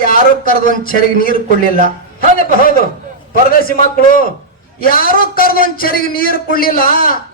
ಯಾರು ಕರೆದು ಒಂದ್ ಚರಿಗೆ ನೀರು ಕೊಡ್ಲಿಲ್ಲ. ಹೌದಪ್ಪ ಹೌದು. ಪರದೇಶಿ ಮಕ್ಕಳು ಯಾರು ಕರೆದು ಒಂದ್ ಚರಿಗೆ ನೀರು ಕೊಡ್ಲಿಲ್ಲ.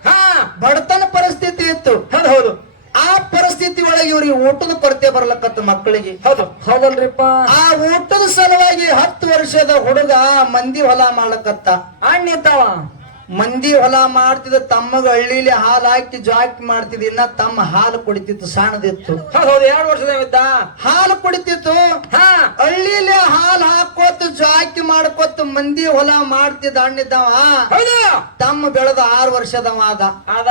ಹಾ. ಬಡತನ ಪರಿಸ್ಥಿತಿ ಇತ್ತು. ಹೌದು ಹೌದು. ಆ ಪರಿಸ್ಥಿತಿ ಒಳಗೆ ಇವ್ರಿಗೆ ಊಟದ ಕೊರತೆ ಬರ್ಲಕತ್ತ ಮಕ್ಕಳಿಗೆ. ಹೌದು. ಹೌದಲ್ರಿಪ್ಪ. ಆ ಊಟದ ಸಲುವಾಗಿ ಹತ್ತು ವರ್ಷದ ಹುಡುಗ ಮಂದಿ ಹೊಲ ಮಾಡ್ಲಕತ್ತ. ಅಣ್ಣ ಇದ್ದಾವ. ಮಂದಿ ಹೊಲ ಮಾಡ್ತಿದ್ದ ತಮ್ಮಗ ಹಳ್ಳಿಲಿ ಹಾಲು ಹಾಕಿ ಜಾಕಿ ಮಾಡ್ತಿದ್ದ ಇನ್ನ ತಮ್ಮ ಹಾಲು ಕುಡಿತಿತ್ತು ಸಣ್ಣದಿತ್ತು ಹೌದು ಎರಡು ವರ್ಷದ ಹಾಲು ಕುಡಿತಿತ್ತು? ಹಾ. ಹಳ್ಳಿಲಿ ಹಾಲು ಹಾಕೋತ ಜಾಕಿ ಮಾಡ್ಕೋತ ಮಂದಿ ಹೊಲ ಮಾಡ್ತಿದ್ದ ಹಣ್ಣಿದ್ದವ ತಮ್ಮ ಬೆಳೆದ ಆರು ವರ್ಷದವ ಆದ. ಅದ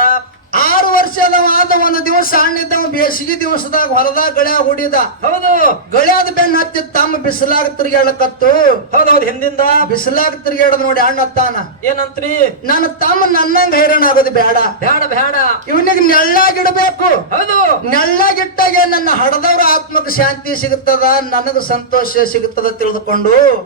ಆರು ವರ್ಷ ಆದ ಒಂದು ದಿವಸ ಹಣ್ಣಿದ್ದವ ಬೇಸಿಗೆ ದಿವಸದಾಗ ಹೊಲದಾಗ ಗಳ್ಯಾಗ ಹೊಡಿದ. ಹೌದು. ಗಳ್ಯಾದ ಬೆನ್ನ ಹತ್ತಿ ತಮ್ಮ ಬಿಸಿಲಾಗ ತಿರುಗಾಡಕತ್ತು ಹೌದು ಹೌದು ಹಿಂದಿಂದ. ಬಿಸಿಲಾಗ ತಿರುಗಾಡದ ನೋಡಿ ಅಣ್ಣ ತಾನ ಏನಂತ್ರಿ? ನನ್ನ ತಮ್ಮ ನನ್ನಂಗ ಹೈರಾಣ ಆಗೋದು ಬೇಡ. ಬೇಡ ಬೇಡ. ಇವನಿಗೆ ನೆಳ್ಳಾಗಿಡಬೇಕು. ಹೌದು. ನೆಳ್ಳಾಗಿಟ್ಟಾಗೆ ನನ್ನ ಹಡದವ್ರ ಆತ್ಮಕ್ಕೆ ಶಾಂತಿ ಸಿಗುತ್ತದ ನನಗ ಸಂತೋಷ ಸಿಗುತ್ತದ ತಿಳಿದುಕೊಂಡು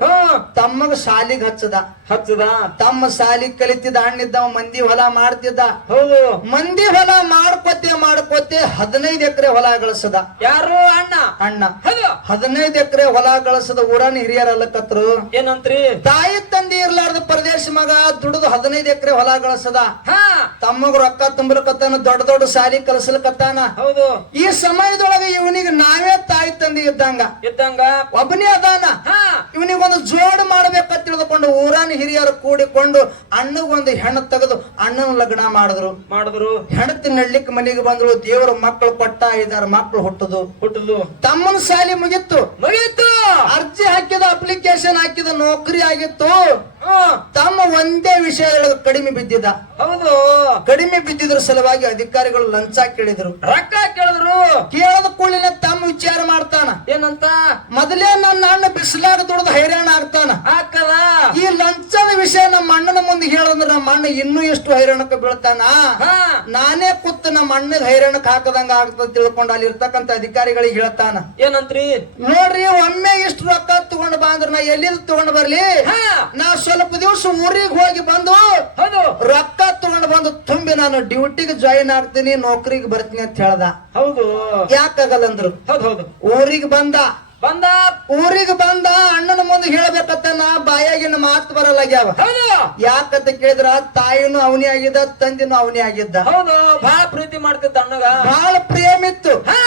ತಮ್ಮಗ ಸಾಲಿಗ ಹಚ್ಚದ. ಹಚ್ಚದ. ತಮ್ಮ ಸಾಲಿ ಕಲಿತಿದ್ದ ಹಣ್ಣಿದ್ದವ ಮಂದಿ ಹೊಲ ಮಾಡ್ತಿದ್ದ. ಹೌದು. ಮಂದಿ ಹೊಲ ಮಾಡ್ಕೊತೆ ಮಾಡ್ಕೊತೆ ಹದಿನೈದು ಎಕರೆ ಹೊಲ ಗಳಿಸದ. ಯಾರು? ಅಣ್ಣ. ಅಣ್ಣ. ಹೌದು. ಹದಿನೈದು ಎಕರೆ ಹೊಲ ಗಳಿಸದ ಊರನ್ ಹಿರಿಯರ್ ಅಲ್ಲಕತ್ರು ಏನಂತ್ರಿ? ತಾಯಿ ತಂದೆ ಮಗ ದುಡಿದು ಹದಿನೈದು ಎಕರೆ ಹೊಲ ಗಳಿಸದ. ಹಾ. ತಮ್ಮಗ ರೊಕ್ಕ ತುಂಬಲಕತ್ತಾನ ದೊಡ್ಡ ದೊಡ್ಡ ಸಾಲಿ ಕಲಸಲಕತ್ತಾನ. ಹೌದು. ಈ ಸಮಯದೊಳಗೆ ಇವನಿಗೆ ನಾವೇ ತಾಯಿ ತಂದೆ ಇದ್ದಂಗ. ಇದ್ದಂಗ? ಒಬ್ಬನೇ ಅದಾನ. ಇವನಿಗೆ ಒಂದು ಜೋಡ್ ಮಾಡ್ಬೇಕಂತ ತಿಳಿದುಕೊಂಡು ಊರಾನ ಹಿರಿಯರು ಕೂಡಿಕೊಂಡು ಅಣ್ಣಗೊಂದು ಹೆಣ್ಣು ತೆಗೆದು ಅಣ್ಣನ ಲಗ್ನ ಮಾಡಿದ್ರು. ಮಾಡಿದ್ರು. ಹೆಣತಿ ನಡ್ಲಿಕ್ಕೆ ಮನೆಗೆ ಬಂದ್ರು ದೇವರ ಮಕ್ಕಳು ಕೊಟ್ಟ ಐದಾರು ಮಕ್ಕಳು ಹುಟ್ಟುದು. ಹುಟ್ಟುದು. ತಮ್ಮನ ಸಾಲಿ ಮುಗಿತ್ತು ಮುಗಿತ್ತು ಅರ್ಜಿ ಹಾಕಿದ ಅಪ್ಲಿಕೇಶನ್ ಹಾಕಿದ ನೌಕರಿ ಆಗಿತ್ತು. ತಮ್ಮ ಒಂದೇ ವಿಷಯಗಳ ಕಡಿಮೆ ಬಿದ್ದಿದ್ದ. ಹೌದು. ಕಡಿಮೆ ಬಿದ್ದಿದ್ರ ಸಲುವಾಗಿ ಅಧಿಕಾರಿಗಳು ಲಂಚ ಕೇಳಿದ್ರು. ರೊಕ್ಕ ಕೇಳಿದ್ರು. ಕೇಳದ ಕೂಡಲೇ ತಮ್ಮ ವಿಚಾರ ಮಾಡ್ತಾನ. ಏನಂತ? ಮೊದಲೇ ನನ್ನ ಅಣ್ಣ ಬಿಸಿಲಾಗ ದುಡ್ದು ಹೈರಾಣ ಆಗ್ತಾನ. ಹಾಕದ? ಈ ಲಂಚದ ವಿಷಯ ನಮ್ಮ ಅಣ್ಣನ ಮುಂದೆ ಹೇಳಂದ್ರ ನಮ್ಮ ಅಣ್ಣ ಇನ್ನೂ ಎಷ್ಟು ಹೈರಾಣಕ್ಕೆ ಬೀಳ್ತಾನ? ಹಾ. ನಾನೇ ಕೂತು ನಮ್ಮ ಅಣ್ಣದ ಹೈರಾಣಕ್ಕೆ ಹಾಕದಂಗ ಆಗ್ತದ ತಿಳ್ಕೊಂಡ ಅಲ್ಲಿ ಇರ್ತಕ್ಕಂತ ಅಧಿಕಾರಿಗಳಿಗೆ ಹೇಳ್ತಾನ. ಏನಂತ್ರಿ? ನೋಡ್ರಿ ಒಮ್ಮೆ ಇಷ್ಟು ರೊಕ್ಕ ತಗೊಂಡ್ ಬಾ ಅಂದ್ರ ನಾ ಎಲ್ಲಿದ್ ತಗೊಂಡ್ ಬರ್ಲಿ? ಹಾ. ನಾ ಸ್ವಲ್ಪ ದಿವಸ ಊರಿಗೆ ಹೋಗಿ ಬಂದು ರೊಕ್ಕ ತಗೊಂಡ್ ಬಂದು ತುಂಬಿ ನಾನು ಡ್ಯೂಟಿಗೆ ಜಾಯಿನ್ ಆಗ್ತೀನಿ ನೌಕರಿಗೆ ಬರ್ತೀನಿ ಅಂತ ಹೇಳ್ದ. ಹೌದು. ಯಾಕಾಗಲ್ಲ ಅಂದ್ರು? ಹೌದು ಹೌದು. ಊರಿಗೆ ಬಂದ. ಬಂದ? ಊರಿಗೆ ಬಂದ ಅಣ್ಣನ ಮುಂದೆ ಹೇಳ್ಬೇಕತ್ತ ನಾ ಬಾಯಾಗಿನ ಮಾತು ಬರಲಾಗ್ಯಾವ. ಯಾಕಂತ ಕೇಳಿದ್ರ ತಾಯಿನೂ ಅವನೇ ಆಗಿದ್ದ ತಂದಿನೂ ಅವನೇ ಆಗಿದ್ದ. ಹೌದು. ಬಹಳ ಪ್ರೀತಿ ಮಾಡ್ತಿದ್ದ ಅಣ್ಣಗ. ಬಹಳ ಪ್ರೇಮ ಇತ್ತು. ಹಾ.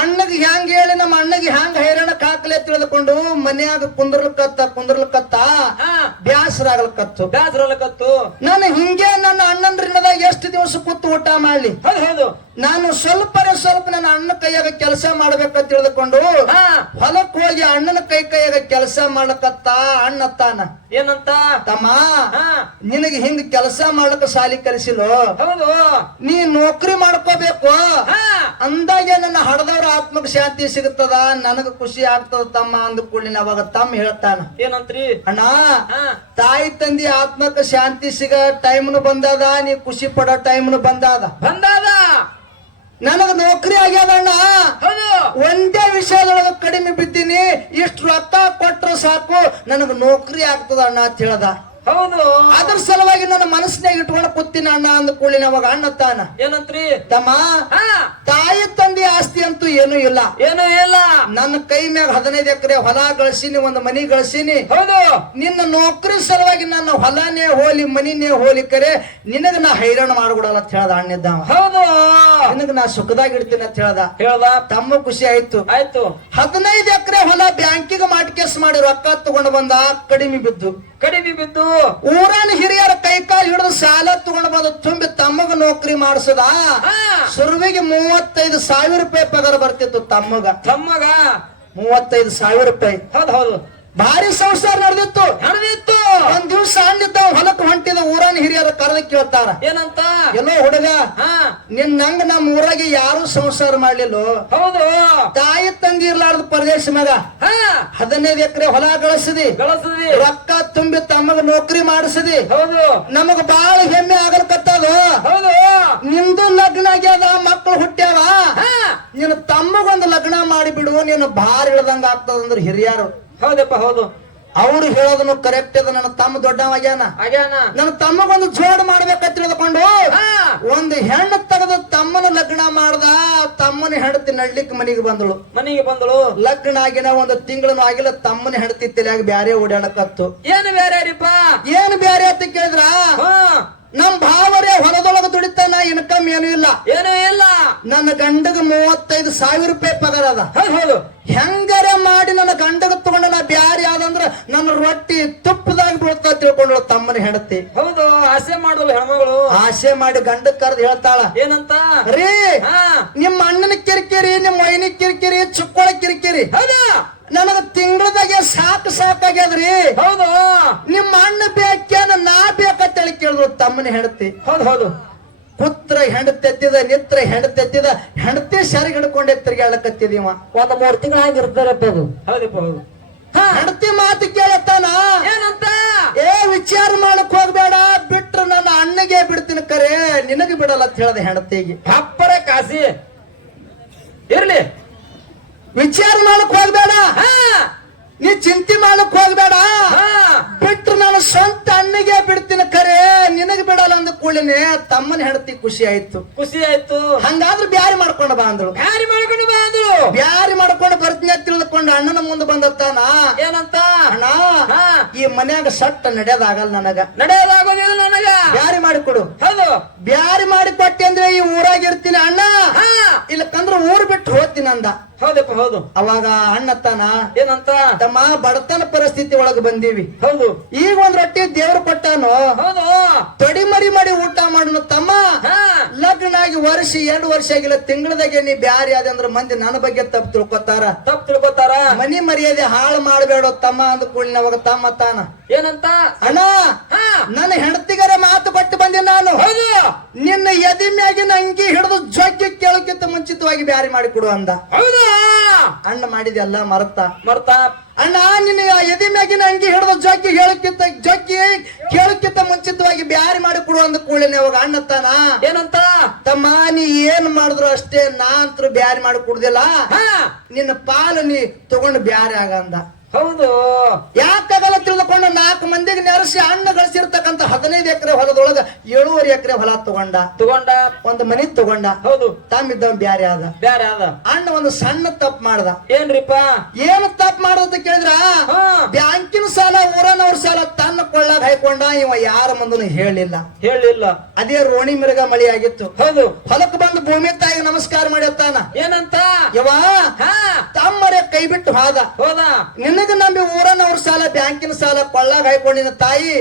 ಅಣ್ಣಗೆ ಹೆಂಗ್ ಹೇಳಿ ನಮ್ಮ ಅಣ್ಣಗೆ ಹೆಂಗ್ ಹೈರಾಣ ಕಾಕಲೆ ತಿಳಿದುಕೊಂಡು ಮನ್ಯಾಗ ಕುಂದ್ರಲ್ಕತ್ತ ಕುಂದ್ರಲ್ಕತ್ತ ಹಾ. ಬ್ಯಾಸರಾಗ್ಲಕತ್ತು ಬ್ಯಾಸರಲಕತ್ತು ನಾನು ಹಿಂಗೆ ನನ್ನ ಅಣ್ಣನ ಋಣದಾಗ ಎಷ್ಟು ದಿವಸ ಕೂತು ಊಟ ಮಾಡ್ಲಿ? ಹೌದು ಹೌದು. ನಾನು ಸ್ವಲ್ಪ ಸ್ವಲ್ಪ ನನ್ನ ಅಣ್ಣ ಕೈಯಾಗ ಕೆಲಸ ಮಾಡ್ಬೇಕಂತ ತಿಳಿದುಕೊಂಡು ಹಾ. ಹೊಲಕ್ ಹೋಗಿ ಅಣ್ಣನ ಕೈ ಕೈಯಾಗ ಕೆಲಸ ಮಾಡಕತ್ತ ಅಣ್ಣ ತಾನ ಏನಂತ? ತಮ್ಮ ನಿನಗೆ ಹಿಂಗ್ ಕೆಲಸ ಮಾಡಕ ಸಾಲಿ ಕಲಿಸಿಲು ಹೌದು. ನೀ ನೌಕರಿ ಮಾಡ್ಕೋಬೇಕು. ಅಂದಾಗೆ ನನ್ನ ಹಡದವ್ರ ಆತ್ಮಕ್ ಶಾಂತಿ ಸಿಗುತ್ತದ? ನನಗ ಖುಷಿ ಆಗ್ತದ ತಮ್ಮ ಅಂದ ಕೂಡಲಿನ ಅವಾಗ ತಮ್ಮ ಹೇಳ್ತಾನ. ಏನಂತ್ರಿ? ಅಣ್ಣ ತಾಯಿ ತಂದಿ ಆತ್ಮಕ್ಕ ಶಾಂತಿ ಸಿಗ ಟೈಮ್ನು ಬಂದದ ನೀ ಖುಷಿ ಪಡೋ ಟೈಮ್ನು ಬಂದಾದ. ಬಂದಾದ? ನನಗ ನೌಕರಿ ಆಗ್ಯಾದಣ್ಣ ಒಂದೇ ವಿಷಯದೊಳಗ ಕಡಿಮೆ ಬಿದ್ದೀನಿ. ಇಷ್ಟು ರೊಕ್ಕ ಕೊಟ್ಟರೆ ಸಾಕು. ನನಗ ನೌಕರಿ ಆಗ್ತದ ಅಣ್ಣ ಅಂತ ಹೇಳ್ದ. ಹೌದು. ಅದ್ರ ಸಲುವಾಗಿ ನನ್ನ ಮನಸ್ಸಿನಾಗ ಇಟ್ಕೊಂಡು ಕೂತಿನ ಅಣ್ಣ ಅಂದ ಕೂಡಲಿನ ಅವಾಗ ಅಣ್ಣ ತಾನ. ಏನಂತ್ರಿ? ತಮ್ಮ ಹಾ. ತಾಯಿ ತಂದೆ ಆಸ್ತಿ ಅಂತೂ ಏನು ಇಲ್ಲ. ಏನು ಇಲ್ಲ. ನನ್ನ ಕೈ ಮ್ಯಾಗ ಹದಿನೈದು ಎಕರೆ ಹೊಲ ಗಳಿಸಿನಿ ಒಂದು ಮನಿ ಗಳಿಸಿನಿ. ಹೌದು. ನಿನ್ನ ನೌಕರಿ ಸಲುವಾಗಿ ನನ್ನ ಹೊಲನೇ ಹೋಲಿ ಮನಿನೇ ಹೋಲಿ ಕರೆ ನಿನಗ ನಾ ಹೈರಾಣ ಮಾಡ್ಬಿಡಲ್ಲ ಅಂತ ಹೇಳ್ದ ಅಣ್ಣಿದ್ದವ ಹೌದು. ನಿನಗ ನಾ ಸುಖದಾಗ ಇಡ್ತೀನಿ ಅಂತ ಹೇಳ್ದ. ಹೇಳ್ದ. ತಮ್ಮ ಖುಷಿ ಆಯ್ತು. ಆಯ್ತು. ಹದಿನೈದು ಎಕರೆ ಹೊಲ ಬ್ಯಾಂಕಿಗೆ ಮಾಡ್ಕೇಸ್ ಮಾಡಿ ರೊಕ್ಕ ತಗೊಂಡು ಬಂದ ಕಡಿಮೆ ಬಿದ್ದು. ಕಡಿಮೆ ಬಿದ್ದು ಊರನ್ ಹಿರಿಯರ ಕೈ ಕಾಲು ಹಿಡಿದು ಸಾಲ ತಗೊಂಡು ಬಂದು ತುಂಬಿ ತಮ್ಮಗ ನೌಕರಿ ಮಾಡಿಸದ? ಸುರುವಿಗೆ ಮೂವತ್ತೈದು ಸಾವಿರ ರೂಪಾಯಿ ಪಗಾರ ಬರ್ತಿತ್ತು ತಮ್ಮಗ. ತಮ್ಮಗ? ಮೂವತ್ತೈದು ಸಾವಿರ ರೂಪಾಯಿ. ಹೌದು ಹೌದು. ಭಾರಿ ಸಂಸಾರ ನಡೆದಿತ್ತು. ನಡೆದಿತ್ತು. ಒಂದ್ ದಿವ್ಸ ಅಂದಿದ್ದ ಹೊಲಕ್ ಹೊಂಟಿದ ಊರನ್ ಹಿರಿಯರ ಕರೆದ ಕೇಳ್ತಾರ ಏನಂತ? ಎಲ್ಲೋ ಹುಡುಗ ಹಾ. ನಿನ್ನಂಗ ನಮ್ಮ ಊರಾಗೆ ಯಾರು ಸಂಸಾರ ಮಾಡ್ಲಿಲ್ಲ? ಹೌದು. ತಾಯಿ ತಂದಿ ಇರ್ಲಾರ್ದ ಪ್ರದೇಶ ಮಗ ಹಾ. ಹದಿನೈದು ಎಕರೆ ಹೊಲ ಗಳಿಸಿದಿ. ಗಳಿಸಿದಿ. ರೊಕ್ಕ ತುಂಬಿ ತಮ್ಮಗ ನೌಕರಿ ಮಾಡಿಸಿದಿ. ಹೌದು. ನಮಗ ಬಾಳ ಹೆಮ್ಮೆ ಆಗಲ್ಕತ್ತದ. ಹೌದು. ನಿಮ್ದು ಲಗ್ನ ಆಗ್ಯದ ಮಕ್ಕಳು ಹುಟ್ಟ್ಯಾವ? ನಿನ್ನ ತಮ್ಮಗೊಂದು ಲಗ್ನ ಮಾಡಿಬಿಡು ನೀನು ಭಾರ ಇಳ್ದಂಗ ಆಗ್ತದ ಅಂದ್ರೆ ಹಿರಿಯರು. ಹೌದಪ್ಪ ಹೌದು. ಅವ್ರು ಹೇಳೋದನ್ನು ಕರೆಕ್ಟ್ ಅದ ನನ್ನ ತಮ್ಮ ದೊಡ್ಡವಾಗ್ಯಾನ ಆಗ್ಯಾನ? ನನ್ನ ತಮ್ಮಗೊಂದು ಜೋಡ್ ಮಾಡ್ಬೇಕಂತ ತಿಳಿದುಕೊಂಡು ಒಂದು ಹೆಣ್ಣು ತೆಗೆದು ತಮ್ಮನ ಲಗ್ನ ಮಾಡ್ದ ತಮ್ಮನ ಹೆಂಡತಿ ನಡ್ಲಿಕ್ಕೆ ಮನೆಗೆ ಬಂದಳು. ಮನೆಗೆ ಬಂದಳು. ಲಗ್ನ ಆಗಿನ ಒಂದು ತಿಂಗಳನು ಆಗಿಲ್ಲ ತಮ್ಮನ ಹೆಂಡತಿ ತಲೆಯಾಗ ಬ್ಯಾರೆ ಓಡಾಡಕತ್ತು. ಏನು ಬೇರೆ ರೀಪ ಏನು ಬ್ಯಾರೆ ಅಂತ ಕೇಳಿದ್ರ? ಹಾ. ನಮ್ ಭಾವರೇ ಹೊಲದೊಳಗ ದುಡಿತಾನ ಇನ್ಕಮ್ ಏನು ಇಲ್ಲ. ಏನು ಇಲ್ಲ. ನನ್ನ ಗಂಡಗ ಮೂವತ್ತೈದು ಸಾವಿರ ರೂಪಾಯಿ ಪಗಾರ ಅದ. ಹೌದು. ಹೆಂಗಾರ ಮಾಡಿ ನನ್ನ ರೊಟ್ಟಿ ತುಪ್ಪದಾಗ ಬೀಳ್ತಾ ತಿಳ್ಕೊಂಡ್ಳು ತಮ್ಮನ ಹೆಂಡತಿ. ಹೌದು ಆಸೆ ಮಾಡುದು ಹೆಣ್ಮಗಳು. ಆಸೆ ಮಾಡಿ ಗಂಡ ಕರೆದು ಹೇಳ್ತಾಳ. ಏನಂತ? ರೀ ಹಾ. ನಿಮ್ಮ ಅಣ್ಣನ ಕಿರಿಕಿರಿ ನಿಮ್ಮ ಮೈನ ಕಿರಿಕಿರಿ ಚುಕ್ಕೊಳ ಕಿರಿಕಿರಿ. ಹೌದಾ. ನನಗ ತಿಂಗಳದಾಗೆ ಸಾಕು ಸಾಕಾಗ್ಯದ್ರಿ ಹೌದು. ನಿಮ್ಮ ಅಣ್ಣ ಬೇಕೇನ ನಾ ಬೇಕಂತೇಳಿ ಕೇಳಿದ್ರು ತಮ್ಮನ ಹೆಂಡತಿ. ಹೌದು ಹೌದು. ಪುತ್ರ ಹೆಂಡತೆತ್ತಿದ ನಿತ್ರ ಹೆಂಡತೆತ್ತಿದ ಹೆಂಡತಿ ಸರಿ ಹಿಡ್ಕೊಂಡೆ ತಿರ್ಗಾಡಕತ್ತಿದೀವ ಒಂದ ಮೂರು ತಿಂಗಳಾಗಿರ್ತಾರಪ್ಪ ಅದು. ಹೌದಪ್ಪ ಹೌದು. ಹೆಂಡತಿ ಮಾತು ಕೇಳತ್ತಾನ? ಏನಂತ? ಏ ವಿಚಾರ ಮಾಡಕ್ ಹೋಗ್ಬೇಡ. ಬಿಟ್ರ ನನ್ನ ಅಣ್ಣಗೆ ಬಿಡ್ತೀನಿ ಕರೆ. ನಿನಗೆ ಬಿಡಲ್ಲ ಅಂತ ಹೇಳ್ದೆ ಹೆಂಡತಿಗೆ. ಅಪ್ಪರ ಕಾಸಿ. ಇರ್ಲಿ. ವಿಚಾರ ಮಾಡಕ್ ಹೋಗ್ಬೇಡ. ಹಾ. ನೀ ಚಿಂತೆ ಮಾಡಕ್ ಹೋಗ್ಬೇಡ. ಹಾ. ಬಿಟ್ರು ನಾನು ಸ್ವಂತ ಅಣ್ಣಿಗೆ ಬಿಡ್ತೀನಿ ಕರೆ. ನಿನಗೆ ಬಿಡಲ್ಲ ಅಂದ ಕೂಡಲೇ ತಮ್ಮನ ಹೆಂಡತಿ ಖುಷಿ ಆಯ್ತು. ಖುಷಿ ಆಯ್ತು. ಹಂಗಾದ್ರು ಬ್ಯಾರಿ ಮಾಡ್ಕೊಂಡು ಬಾ ಅಂದ್ರು ಬ್ಯಾರಿ ಮಾಡ್ಕೊಂಡು ಬಾ ಅಂದ್ರು ಬ್ಯಾರಿ ಮಾಡ್ಕೊಂಡು ಬರ್ತೀನಿ ತಿಳಿದುಕೊಂಡು ಅಣ್ಣನ ಮುಂದೆ ಬಂದತ್ತಾನ? ಏನಂತ? ಅಣ್ಣ ಹಾ. ಈ ಮನ್ಯಾಗ ಸಟ್ಟ ನಡೆಯೋದಾಗಲ್ಲ ನನಗ. ನಡೆಯೋದಾಗೋದಿಲ್ಲ ನನಗ. ಬ್ಯಾರಿ ಮಾಡಿಕೊಡು. ಹೌದು. ಬ್ಯಾರಿ ಮಾಡಿ ಕೊಟ್ಟೆ ಅಂದ್ರೆ ಈ ಊರಾಗಿರ್ತೀನಿ ಅಣ್ಣ. ಹಾ. ಇಲ್ಲಕಂದ್ರ ಊರ್ ಬಿಟ್ಟು ಹೋಗ್ತೀನಿ ಅಂದ. ಹೌದಪ್ಪ ಹೌದು. ಅವಾಗ ಅಣ್ಣತ್ತಾನ ಏನಂತ? ತಮ್ಮ ಬಡತನ ಪರಿಸ್ಥಿತಿ ಒಳಗ ಬಂದೀವಿ. ಹೌದು. ಈಗ ಒಂದ್ ರೊಟ್ಟಿ ದೇವ್ರ ಕೊಟ್ಟಾನು? ಹೌದು. ತೊಡಿ ಮರಿ ಮಾಡಿ ಊಟ ಮಾಡೋನು ತಮ್ಮ. ಆಗಿ ವರ್ಷ ಎರಡು ವರ್ಷ ಆಗಿಲ್ಲ ತಿಂಗಳದಾಗೆ ನೀ ಬ್ಯಾರಿ ಅದೇ ಅಂದ್ರ ಮಂದಿ ನನ್ನ ಬಗ್ಗೆ ತಪ್ಪು ತಿಳ್ಕೊತಾರ. ತಪ್ಪು ತಿಳ್ಕೊತಾರ? ಮನಿ ಮರ್ಯಾದೆ ಹಾಳು ಮಾಡಬೇಡ ತಮ್ಮ ಅಂದ ಕೂಡಲೇ ಅವಾಗ ತಮ್ಮ ತಾನ. ಏನಂತ? ಅಣ್ಣ ಹಾ. ನನ್ನ ಹೆಂಡತಿಗರ ಮಾತು ಕೊಟ್ಟು ಬಂದೆ ನಾನು. ನಿನ್ನ ಎದಿ ಮ್ಯಾಗಿನ ಅಂಗಿ ಹಿಡಿದು ಜೊಗ್ಗಿ ಕೇಳಕ್ಕಿಂತ ಮುಂಚಿತವಾಗಿ ಬ್ಯಾರಿ ಮಾಡಿ ಕೊಡು ಅಂದ. ಹೌದಾ? ಅಣ್ಣ ಮಾಡಿದೆಲ್ಲ ಮರತ. ಮರ್ತ. ಅಣ್ಣ ನಿನ್ನ ಎದೆ ಮ್ಯಾಗಿನ ಅಂಗಿ ಹಿಡಿದು ಜಗ್ಗಿ ಹೇಳಕ್ಕಿಂತ ಜಗ್ಗಿ ಕೇಳಕ್ಕಿಂತ ಮುಂಚಿತವಾಗಿ ಬ್ಯಾರಿ ಮಾಡಿ ಕೊಡು ಅಂದ ಕೂಡಲೇ ಅವಾಗ ಅಣ್ಣ ತಾನ. ಏನಂತ? ತಮ್ಮ ನೀ ಏನ್ ಮಾಡಿದ್ರು ಅಷ್ಟೇ ನಾ ಅಂತೂ ಬ್ಯಾರಿ ಮಾಡಿ ಕೊಡುದಿಲ್ಲ. ಹಾ. ನಿನ್ನ ಪಾಲು ನೀ ತಗೊಂಡು ಬ್ಯಾರಿ ಆಗ ಅಂದ. ಹೌದು. ಯಾಕಾಗಲ್ಲ ತಿಳಿದುಕೊಂಡು ನಾಲ್ಕು ಮಂದಿಗೆ ನೆರೆಸಿ ಅಣ್ಣ ಗಳಿಸಿರ್ತಕ್ಕಂತ ಹದಿನೈದು ಎಕರೆ ಹೊಲದೊಳಗ ಏಳುವರೆ ಎಕರೆ ಹೊಲ ತಗೊಂಡ. ತಗೊಂಡ. ಒಂದು ಮನಿ ತಗೊಂಡ. ಹೌದು. ತಮ್ಮಿದ್ದ ಬ್ಯಾರೆ ಆದ. ಬ್ಯಾರೆ ಆದ. ಅಣ್ಣ ಒಂದು ಸಣ್ಣ ತಪ್ಪು ಮಾಡ್ದ. ಏನ್ರಿಪ್ಪ? ಏನು ತಪ್ಪು ಮಾಡೋದು ಕೇಳಿದ್ರ? ಹಾ. ಬ್ಯಾಂಕಿನ ಸಾಲ ಊರನವ್ರ ಸಾಲ ತನ್ನ ಕೊಳ್ಳಾಗ ಹಾಕೊಂಡ ಇವ ಯಾರ ಮುಂದನು ಹೇಳಿಲ್ಲ. ಹೇಳಿಲ್ಲ. ಅದೇ ರೋಣಿ ಮಿರಗ ಮಳಿ ಆಗಿತ್ತು ಹೌದು. ಹೊಲಕ್ಕೆ ಬಂದು ಭೂಮಿ ತಾಯಿಗೆ ನಮಸ್ಕಾರ ಮಾಡಿರ್ತಾನ ಏನಂತ? ಯವ ಹಾ. ತಮ್ಮರೆ ಕೈ ಬಿಟ್ಟು ಹೋದ. ಹೌದಾ. ನಿನಗ ನಂಬಿ ಊರನವ್ರ ಸಾಲ ಬ್ಯಾಂಕಿನ ಸಾಲ ಕೊಳ್ಳಾಗ ಹಾಕೊಂಡಿನ ತಾಯಿ.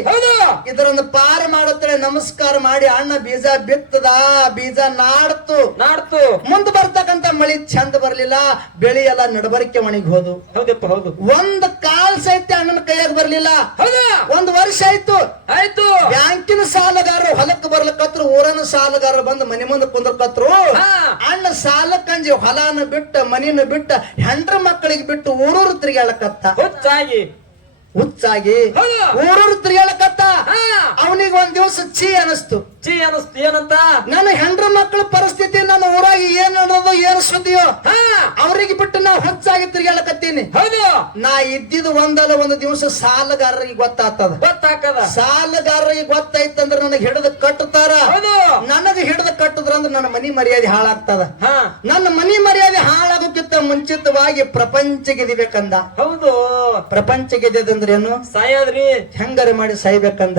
ಇದರೊಂದು ಪಾರ ಮಾಡುತ್ತೇಳೆ ನಮಸ್ಕಾರ ಮಾಡಿ ಅಣ್ಣ ಬೀಜ ಬಿತ್ತದ ಬೀಜ ನಾಡ್ತು. ನಾಡ್ತು. ಮುಂದ್ ಬರ್ತಕ್ಕಂತ ಮಳಿ ಚಂದ ಬರ್ಲಿಲ್ಲ ಬೆಳಿ ಎಲ್ಲ ನಡಬರಿಕೆ ಮಣಿಗ್ ಹೋದು. ಹೌದಪ್ಪ ಹೌದು. ಒಂದ್ ಕಾಲ್ ಸಹಿತ ಅಣ್ಣನ ಕೈಯಾಗ ಬರ್ಲಿಲ್ಲ. ಹೌದಾ? ಒಂದ್ ವರ್ಷ ಆಯ್ತು. ಆಯ್ತು. ಬ್ಯಾಂಕಿನ ಸಾಲಗಾರರು ಹೊಲಕ್ ಬರ್ಲಕತ್ರು ಊರನ ಸಾಲಗಾರರು ಬಂದು ಮನೆ ಮುಂದೆ ಕುಂದ್ರಕತ್ರು ಅಣ್ಣ ಸಾಲಕ್ಕಂಜಿ ಹೊಲಾನ ಬಿಟ್ಟ ಮನಿನ ಬಿಟ್ಟ ಹೆಂಡ್ರ ಮಕ್ಕಳಿಗೆ ಬಿಟ್ಟು ಊರೂರು ತಿರುಗಾಳಕತ್ತ ಹುಚ್ಚಾಗಿ. ಹುಚ್ಚಾಗಿ. ಊರೂರು ತಿರುಗಾಳಕತ್ತ ಅವನಿಗೆ ಒಂದ್ ದಿವಸ ಚೀ ಅನಸ್ತು. ಚೀ ಅನಸ್ತು ಏನಂತ? ನನ್ನ ಹೆಂಡ್ರ ಮಕ್ಕಳ ಪರಿಸ್ಥಿತಿ ನನ್ನ ಊರಾಗಿ ಏನ್ ಅನ್ನೋದು ಏನ್ ಸುದ್ದಿಯೋ ಅವ್ರಿಗೆ ಬಿಟ್ಟು ನಾ ಹುಚ್ಚಾಗಿ ತಿರುಗಾಳಕತ್ತೀನಿ ಹೌದು. ನಾ ಇದ್ದಿದ್ ಒಂದಲ್ಲ ಒಂದು ದಿವಸ ಸಾಲಗಾರರಿಗೆ ಗೊತ್ತಾಗ್ತದ. ಗೊತ್ತಾಕದ ಸಾಲಗಾರರಿಗೆ ಗೊತ್ತಾಯ್ತಂದ್ರ ನನಗೆ ಹಿಡಿದು ಕಟ್ಟುತ್ತಾರ? ಹೌದು. ನನಗೆ ಹಿಡಿದು ಅಂದ್ರೆ ನನ್ನ ಮನಿ ಮರ್ಯಾದೆ ಹಾಳಾಗ್ತದ. ಹಾ. ನನ್ನ ಮನಿ ಮರ್ಯಾದೆ ಹಾಳಾಗೋಕ್ಕಿಂತ ಮುಂಚಿತವಾಗಿ ಪ್ರಪಂಚ ಗೆದಿಬೇಕಂದ ಹೌದು. ಪ್ರಪಂಚ ಗೆದ್ದಂದ್ರೇನು ಸಾಯದ್ರಿ. ಹೆಂಗಾರ ಮಾಡಿ ಸಾಯ್ಬೇಕಂದ.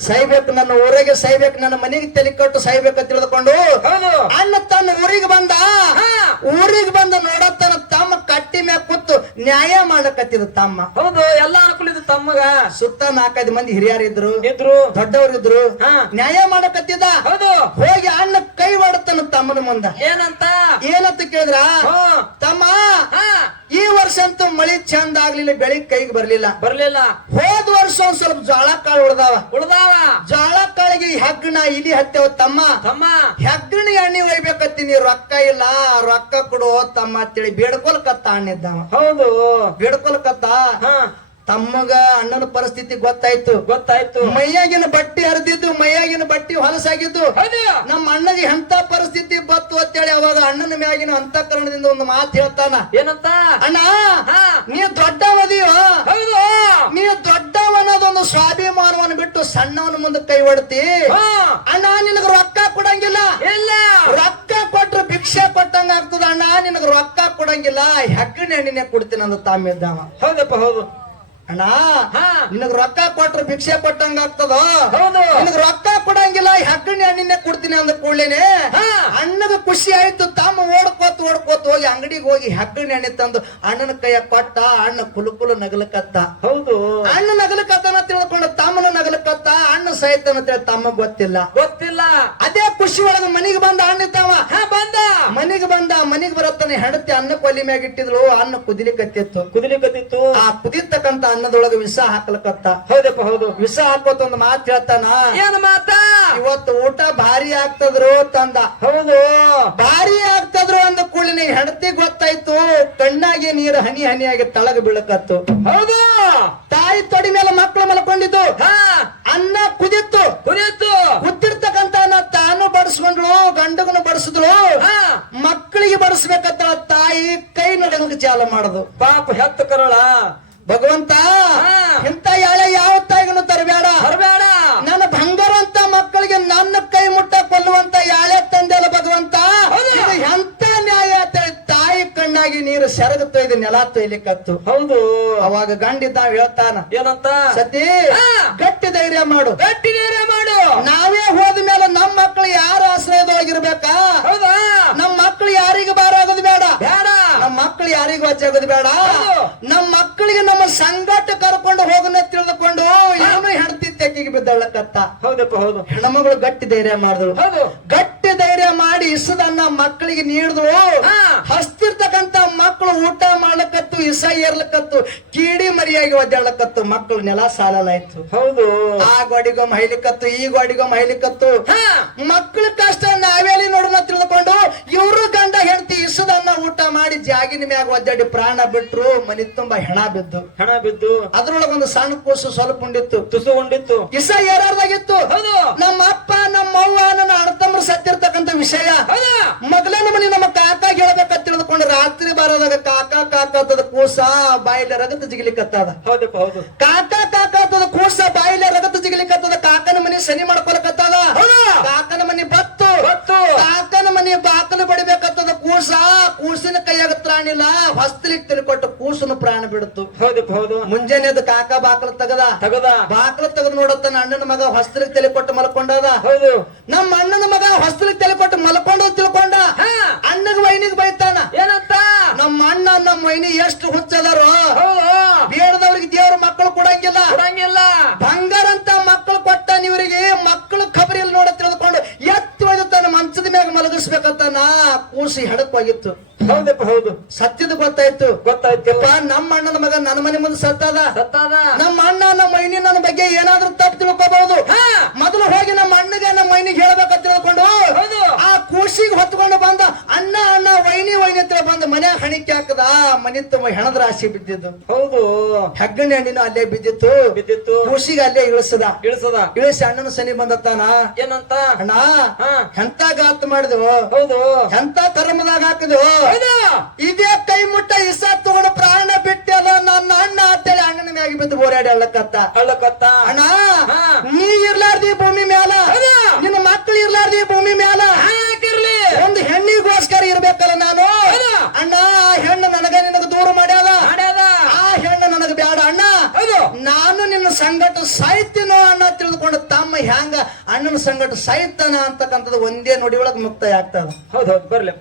ಸಾಯ್ಬೇಕು ನನ್ನ ಊರಾಗೆ ಸಾಯ್ಬೇಕು ನನ್ನ ಮನೆಗೆ ತಲೆ ಕಟ್ಟು ಸಾಯ್ಬೇಕಂತ ತಿಳಿದುಕೊಂಡು ಹೌದು. ಅಣ್ಣ ತನ್ನ ಊರಿಗೆ ಬಂದ. ಹಾ. ಊರಿಗೆ ಬಂದ ನೋಡತನ ತಮ್ಮ ಕಟ್ಟಿ ಮ್ಯಾಗ ಕೂತು ನ್ಯಾಯ ಮಾಡಕತ್ತಿದ ತಮ್ಮ. ಹೌದು ಎಲ್ಲ ಅನುಕೂಲ ಇದ್ದು ತಮ್ಮಗ. ಸುತ್ತ ನಾಲ್ಕೈದು ಮಂದಿ ಹಿರಿಯರು ಇದ್ರು. ದೊಡ್ಡವರಿದ್ರು ಹಾ. ನ್ಯಾಯ ಮಾಡಕತ್ತಿದ ಹೌದು. ಹೋಗಿ ಅಣ್ಣ ಕೈ ಹೊಡತನ ತಮ್ಮನ ಮುಂದ. ಏನಂತ? ಏನಂತ ಕೇಳಿದ್ರ? ಹಾ ತಮ್ಮ ಹಾ. ಈ ವರ್ಷ ಅಂತೂ ಮಳಿ ಚಂದ ಆಗ್ಲಿಲ್ಲ ಬೆಳಿ ಕೈಗೆ ಬರ್ಲಿಲ್ಲ. ಬರ್ಲಿಲ್ಲ. ಹೋದ್ ವರ್ಷ ಒಂದ್ ಸ್ವಲ್ಪ ಜ್ವಾಳ ಕಾಳು ಉಳ್ದಾವ. ಉಳ್ದಾವ. ಜ್ವಾಳ ಕಾಳಿಗೆ ಹೆಗ್ಗಣ ಇಲಿ ಹತ್ತೇವ ತಮ್ಮ. ತಮ್ಮ. ಹೆಗ್ಗಣ ಎಣ್ಣೆ ಒಯ್ಬೇಕತ್ತೀನಿ ರೊಕ್ಕ ಇಲ್ಲ ರೊಕ್ಕ ಕೊಡು ತಮ್ಮ ಅಂತೇಳಿ ಬೇಡ್ಕೊಲ್ಕತ್ತ ಅಣ್ಣಿದ್ದಾವ ಹೌದು. ಬೇಡ್ಕೊಲ್ಕತ್ತ? ಹಾ. ತಮ್ಮಗ ಅಣ್ಣನ ಪರಿಸ್ಥಿತಿ ಗೊತ್ತಾಯ್ತು. ಗೊತ್ತಾಯ್ತು. ಮೈಯಾಗಿನ ಬಟ್ಟಿ ಹರಿದಿದ್ದು ಮೈಯಾಗಿನ ಬಟ್ಟಿ ಹೊಲಸಾಗಿದ್ದು. ನಮ್ಮ ಅಣ್ಣಗೆ ಎಂತ ಪರಿಸ್ಥಿತಿ ಬತ್ತು ಅಂತೇಳಿ ಅವಾಗ ಅಣ್ಣನ ಮ್ಯಾಗಿನ ಅಂತಃಕರಣದಿಂದ ಒಂದು ಮಾತು ಹೇಳ್ತಾನ. ಏನಂತ? ಅಣ್ಣ ನೀ ದೊಡ್ಡವದಿಯೋ? ಹೌದು. ನೀ ಸಣ್ಣವನ ಮುಂದೆ ಕೈ ಹೊಡ್ತಿ ಹಾ. ಅಣ್ಣ ನಿನಗ ರೊಕ್ಕ ಕೊಡಂಗಿಲ್ಲ. ಇಲ್ಲ. ರೊಕ್ಕ ಕೊಟ್ರ ಭಿಕ್ಷೆ ಕೊಟ್ಟಂಗ ಆಗ್ತದ ಅಣ್ಣ ನಿನಗ ರೊಕ್ಕ ಕೊಡಂಗಿಲ್ಲ. ಹೆಗ್ಗಣ ಹೆಣ್ಣಿನೇ ಕೊಡ್ತೀನಿ ಅಂದ ತಾಮಿದ್ದಾವ ಹೌದಪ್ಪ ಹೌದು. ಅಣ್ಣ ನಿನಗ ರೊಕ್ಕ ಕೊಟ್ರ ಭಿಕ್ಷೆ ಕೊಟ್ಟಂಗ ಆಗ್ತದ? ಹೌದು. ನಿನಗ ರೊಕ್ಕ ಕೊಡಂಗಿಲ್ಲ ಹಕ್ಕಣಿ ಹಣ್ಣಿನೇ ಕೊಡ್ತೀನಿ ಅಂದ ಕೂಡ್ಲೇನೆ? ಹಾ. ಅಣ್ಣಗ ಖುಷಿ ಆಯ್ತು ತಮ್ಮ ಓಡ್ಕೋತ ಓಡ್ಕೋತ ಹೋಗಿ ಅಂಗಡಿಗೆ ಹೋಗಿ ಹಕ್ಕಣಿ ಹಣ್ಣಿ ತಂದು ಅಣ್ಣನ ಕೈಯ ಕೊಟ್ಟ ಅಣ್ಣ ಕುಲು ಕುಲು ನಗಲಕತ್ತ. ಹೌದು. ಅಣ್ಣ ನಗಲಕತ್ತನ ತಿಳ್ಕೊಂಡು ತಮ್ಮನ ನಗಲಕತ್ತ ಅಣ್ಣ ಸಹಿತನ ತಮ್ಮ ಗೊತ್ತಿಲ್ಲ. ಗೊತ್ತಿಲ್ಲ. ಅದೇ ಖುಷಿ ಒಳಗ ಮನಿಗೆ ಬಂದ ಅಣ್ಣ ತಾವ ಹಾ ಬಂದ. ಮನಿಗೆ ಬಂದ ಮನಿಗೆ ಬರತ್ತಾನೆ ಹೆಂಡತಿ ಅನ್ನ ಕೊಲಿ ಮ್ಯಾಗ ಇಟ್ಟಿದ್ಲು ಅನ್ನ ಕುದಿಲಿಕತ್ತಿತ್ತು. ಕುದಿಲಿಕತ್ತಿತ್ತು. ಆ ಕುದಿತಕ್ಕಂತ ಅನ್ನದೊಳಗ ವಿಷ ಹಾಕ್ಲಕತ್ತ. ಹೌದಪ್ಪ ಹೌದು. ವಿಷ ಹಾಕೋತ ಒಂದು ಮಾತು ಹೇಳ್ತಾನ. ಏನ್ ಮಾತಾ? ಇವತ್ತು ಊಟ ಭಾರಿ ಆಗ್ತದ್ರು ತಂದ. ಹೌದು. ಭಾರಿ ಆಗ್ತದ್ರು ಅಂದ ಕೂಡಲಿನ ಹೆಂಡತಿ ಗೊತ್ತಾಯ್ತು. ಕಣ್ಣಾಗಿ ನೀರು ಹನಿ ಹನಿಯಾಗಿ ತಳಗ ಬೀಳಕತ್ತು. ಹೌದು. ತಾಯಿ ತೊಡಿ ಮೇಲೆ ಮಕ್ಕಳು ಮಲ್ಕೊಂಡಿದ್ದು. ಅನ್ನ ಕುದಿತ್ತು. ಕುದಿತ್ತು. ಕುದ್ದಿರ್ತಕ್ಕಂತ ಅನ್ನ ತಾನು ಬಡಿಸ್ಕೊಂಡ್ಳು ಗಂಡಗನು ಬಡಿಸಿದ್ಳು. ಹಾ. ಮಕ್ಕಳಿಗೆ ಬಡಿಸ್ಬೇಕಂತ ತಾಯಿ ಕೈ ನಡಗಕ್ಕೆ ಚಾಲ ಮಾಡುದು. ಪಾಪ ಹೆತ್ತ ಕರಳ. ಭಗವಂತ ಇಂತ ಯಾಳೆ ಯಾವ ತಾಯಿಗನು ತರಬೇಡ. ಬರಬೇಡ ನನ್ನ ಬಂಗಾರ ಅಂತ ಮಕ್ಕಳಿಗೆ ನನ್ನ ಕೈ ಮುಟ್ಟ ಕೊಲ್ಲುವಂತ ಯಾಳೆ ತಂದೆಲ್ಲ ಭಗವಂತ? ಎಂತ ನ್ಯಾಯ ತಾಯಿ ಕಣ್ಣಾಗಿ ನೀರು ಸೆರಗ ತೊಯ್ದು ನೆಲ ತೊಯ್ಲಿಕ್ಕತ್ತು ಹೌದು. ಅವಾಗ ಗಂಡಿದ್ದ ಹೇಳ್ತಾನ ಏನಂತ? ಸತಿ. ಗಟ್ಟಿ ಧೈರ್ಯ ಮಾಡು. ಗಟ್ಟಿ ಧೈರ್ಯ ಮಾಡು. ನಾವೇ ಹೋದ ಮೇಲೆ ನಮ್ಮ ಮಕ್ಕಳು ಯಾರ ಆಶ್ರಯದೊಳಗಿರ್ಬೇಕಾ ಹೌದಾ ನಮ್ಮ ಮಕ್ಕಳು ಯಾರಿಗೆ ಬಾರಾಗೋದು ಬೇಡ ಬೇಡ ನಮ್ಮ ಮಕ್ಕಳು ಯಾರಿಗೂ ವಜ್ಜಾಗೋದು ಬೇಡ ಹೌದು. ನಮ್ಮ ಮಕ್ಕಳಿಗೆ ನಮ್ಮ ಸಂಗಟ ಕರ್ಕೊಂಡು ಹೋಗನ ತಿಳಿದುಕೊಂಡು ಏನು ಹೆಂಡತಿ ತೆಕ್ಕಿಗೆ ಬಿದ್ದಳ್ಳಕತ್ತ ಹೌದಪ್ಪ ಹೌದು. ಹೆಣ್ಮಗಳು ಗಟ್ಟಿ ಧೈರ್ಯ ಮಾಡಿದಳು. ಹೌದು. ಗಟ್ಟಿ ಧೈರ್ಯ ಮಾಡಿ ಇಸದನ್ನ ಮಕ್ಕಳಿಗೆ ನೀಡಿದಳು. ಹಸ್ತಿರ್ತಕ್ಕಂತ ಮಕ್ಕಳು ಊಟ ಮಾಡ್ಲಕತ್ತು ಇಸ ಏರ್ಲಕತ್ತು ಕೀಡಿ ಮರಿಯಾಗಿ ಒದ್ದಾಡ್ಲಕತ್ತು ಮಕ್ಕಳು ನೆಲ ಸಾಲಲಾಯ್ತು ಹೌದು. ಆ ಗೋಡಿಗೊಮ್ಮ ಹೈಲಿಕತ್ತು ಈ ಗೋಡಿಗೊಮ್ಮ ಹೈಲಿಕತ್ತು ಹಾ. ಮಕ್ಕಳ ಕಷ್ಟ ನಾವೇಲಿ ನೋಡೋಣ ತಿಳಿದುಕೊಂಡು ಇವರು ಗಂಡ ಹೆಂಡತಿ ಇಸದನ್ನ ಊಟ ಮಾಡಿ ಜಾಗಿನ ಮ್ಯಾಗ ಒದ್ದಾಡಿ ಪ್ರಾಣ ಬಿಟ್ರು ಮನಿ ತುಂಬಾ ಹೆಣ ಬಿದ್ದು. ಹೆಣ ಬಿದ್ದು. ಅದ್ರೊಳಗೊಂದು ಸಣ್ಣ ಕೂಸು ಸ್ವಲ್ಪ ಉಂಡಿತ್ತು. ತುಸು ಉಂಡಿತ್ತು. ಇಸ ಏರಾರ್ದಾಗಿತ್ತು. ಹೌದು. ನಮ್ಮ ಅಪ್ಪ ನಮ್ಮ ಅವ್ವ ನನ್ನ ಅಣ್ಣತಮ್ಮರು ಸತ್ತಿರ್ತಕ್ಕಂಥ ವಿಷಯ. ಮನೆ ನಮ್ಮ ಕಾಕ ಹೇಳ್ಬೇಕಂತ ತಿಳಿದುಕೊಂಡು ರಾತ್ರಿ ಬರೋದಾಗ ಕಾಕ ಕಾಕ ಕೂಸ ಬಾಯಿಲ ರಗತ ಜಿಗಿಲಿಕತ್ತದ. ಹೌದಪ್ಪ ಹೌದು. ಕಾಕ ಕಾಕ ಅಂತದ ಕೂಸ ಬಾಯಿಲೆ ರಗತ ಜಿಗಿಲಿಕತ್ತದ. ಕಾಕನ ಮನೆ ಸನಿ ಮಾಡ್ಕೊಳಕತ್ತದ? ಕಾಕನ ಮನೆ ಬತ್ತು. ಬತ್ತು. ಕಾಕನ ಮನೆ ಬಾಕಲು ಬಡಿಬೇಕತ್ತದ ಕೂಸ ಕೂಸಿನ ಕೈಯಾಗ ತ್ರಾಣಿಲ್ಲ ಹೊಸ್ತಲಿಗೆ ತಿಳ್ಕೊಟ್ಟು ಕೂಸನ ಪ್ರಾಣ ಬಿಡುತ್ತು ಹೌದಪ್ಪ ಹೌದು. ಮುಂಜಾನೆ ಅದು ಕಾಕ ಬಾಕಲ ತಗದ. ತಗದ. ಬಾಕಲ ತಗದ ನೋಡತ್ತ ಅಣ್ಣನ ಮಗ ಹೊಸ್ತಲಿಗೆ ತಲೆ ಕೊಟ್ಟು ಮಲ್ಕೊಂಡದ. ಹೌದು. ನಮ್ಮ ಅಣ್ಣನ ಮಗ ಹೊಸ್ತಲಿಗೆ ತಲೆ ಕೊಟ್ಟು ಮಲ್ಕೊಂಡು ತಿಳ್ಕೊಂಡ ಹಾ ಅಣ್ಣಗ ವೈನಿಗೆ ಬೈತಾನ ಏನಂತ ನಮ್ಮ ವೈನಿ ಎಷ್ಟು ಹುಚ್ಚದಾರೋ? ಬೇಡದವ್ರಿಗೆ ದೇವ್ರ ಮಕ್ಕಳು ಕೊಡಂಗಿಲ್ಲ. ಕೊಡಂಗಿಲ್ಲ. ಬಂಗಾರ ಅಂತ ಮಕ್ಕಳು ಕೊಟ್ಟ ಇವರಿಗೆ ಮಕ್ಕಳು ಖಬರಿಯಲ್ಲಿ ನೋಡ ತಿಳಿದುಕೊಂಡು ಎತ್ತಿ ಒಯ್ದು ತನ್ನ ಮಂಚದ ಮ್ಯಾಗ ಮಲಗಿಸ್ಬೇಕಂತ ನಾ ಕೂಸಿ ಹೆಡಕ್ವಾಗಿತ್ತು ಹೌದಪ್ಪ ಹೌದು. ಸತ್ಯದ ಗೊತ್ತಾಯ್ತು. ಗೊತ್ತಾಯ್ತಪ್ಪ ನಮ್ಮ ಅಣ್ಣನ ಮಗ ನನ್ನ ಮನೆ ಮುಂದೆ ಸತ್ತದ. ಸತ್ತಾದ. ನಮ್ಮ ಅಣ್ಣ ನಮ್ಮ ಮೈನಿ ನನ್ನ ಬಗ್ಗೆ ಏನಾದ್ರೂ ತಪ್ಪು ತಿಳ್ಕೋಬಹುದು. ಹಾ. ಮೊದಲು ಹೋಗಿ ನಮ್ಮ ಅಣ್ಣಗೆ ನಮ್ಮ ಮೈನಿಗೆ ಹೇಳ್ಬೇಕಂತ ತಿಳ್ಕೊಂಡು ಹೌದು ಆ ಕೂಸಿಗೆ ಹೊತ್ಕೊಂಡು ಬಂದ ಅಣ್ಣ ಅಣ್ಣ ವೈನಿ ವೈನಿ ಹತ್ರ ಬಂದು ಮನ್ಯಾಗ ಹಣಿಕೆ ಹಾಕದ ಮನೆ ತುಂಬ ಹೆಣದ ರಾಶಿ ಬಿದ್ದಿದ್ದು. ಹೌದು. ಹೆಗ್ಗಣ ಹಣ್ಣಿನ ಅಲ್ಲೇ ಬಿದ್ದಿತ್ತು. ಬಿದ್ದಿತ್ತು. ಖುಷಿಗೆ ಅಲ್ಲೇ ಇಳಿಸದ. ಇಳಿಸದ. ಇಳಿಸಿ ಅಣ್ಣನ ಸನಿ ಬಂದತ್ತಾನ? ಏನಂತ? ಅಣ್ಣ ಹೆಂತ ಎಂತ ಗಾತ್ ಮಾಡಿದ್ವು? ಹೌದು. ಎಂತ ಕರ್ಮದಾಗ ಹಾಕಿದ್ವು? ಹೌದು. ಇದೇ ಕೈ ಮುಟ್ಟ ಇಸ ತಗೊಂಡು ಪ್ರಾಣ ಬಿಟ್ಟಲ್ಲ ನನ್ನ ಅಣ್ಣ ಅಂತೇಳಿ ಅಣ್ಣನ ಮ್ಯಾಗಿ ಬಿದ್ದು ಬೋರಾಡಿ ಅಳ್ಳಕತ್ತ. ಅಳ್ಳಕತ್ತ. ಅಣ್ಣ. ನೀ ಇರ್ಲಾರ್ದಿ ಭೂಮಿ ಮ್ಯಾಲ. ಹೌದಾ? ನಿನ್ನ ಮಕ್ಕಳು ಇರ್ಲಾರ್ದಿ ಭೂಮಿ ಮ್ಯಾಲ ಯಾಕಿರ್ಲಿ ಒಂದು ಹೆಣ್ಣಿಗೋಸ್ಕರ ಇರ್ಬೇಕಲ್ಲ ನಾನು ಹೌದಾ? ಅಣ್ಣ ಆ ಹೆಣ್ಣು ನನಗ ನಿನಗ ದೂರ ಮಾಡ್ಯಾದ ಮಾಡ್ಯಾದ ಆ ಹೆಣ್ಣು ನನಗ ಬೇಡ ಅಣ್ಣ ಹೌದು ನಾನು ನಿನ್ನ ಸಂಗಟ ಸಾಯ್ತೀನೋ ಅಣ್ಣ ತಿಳಿದುಕೊಂಡು ತಮ್ಮ ಹ್ಯಾಂಗ ಅಣ್ಣನ ಸಂಗಟ ಸಾಯ್ತಾನ ಅಂತಕ್ಕಂಥದ್ದು ಒಂದೇ ನೋಡಿ ಒಳಗೆ ಮುಕ್ತಾಯ ಆಗ್ತದ. ಹೌದು ಹೌದು ಬರ್ಲಿ.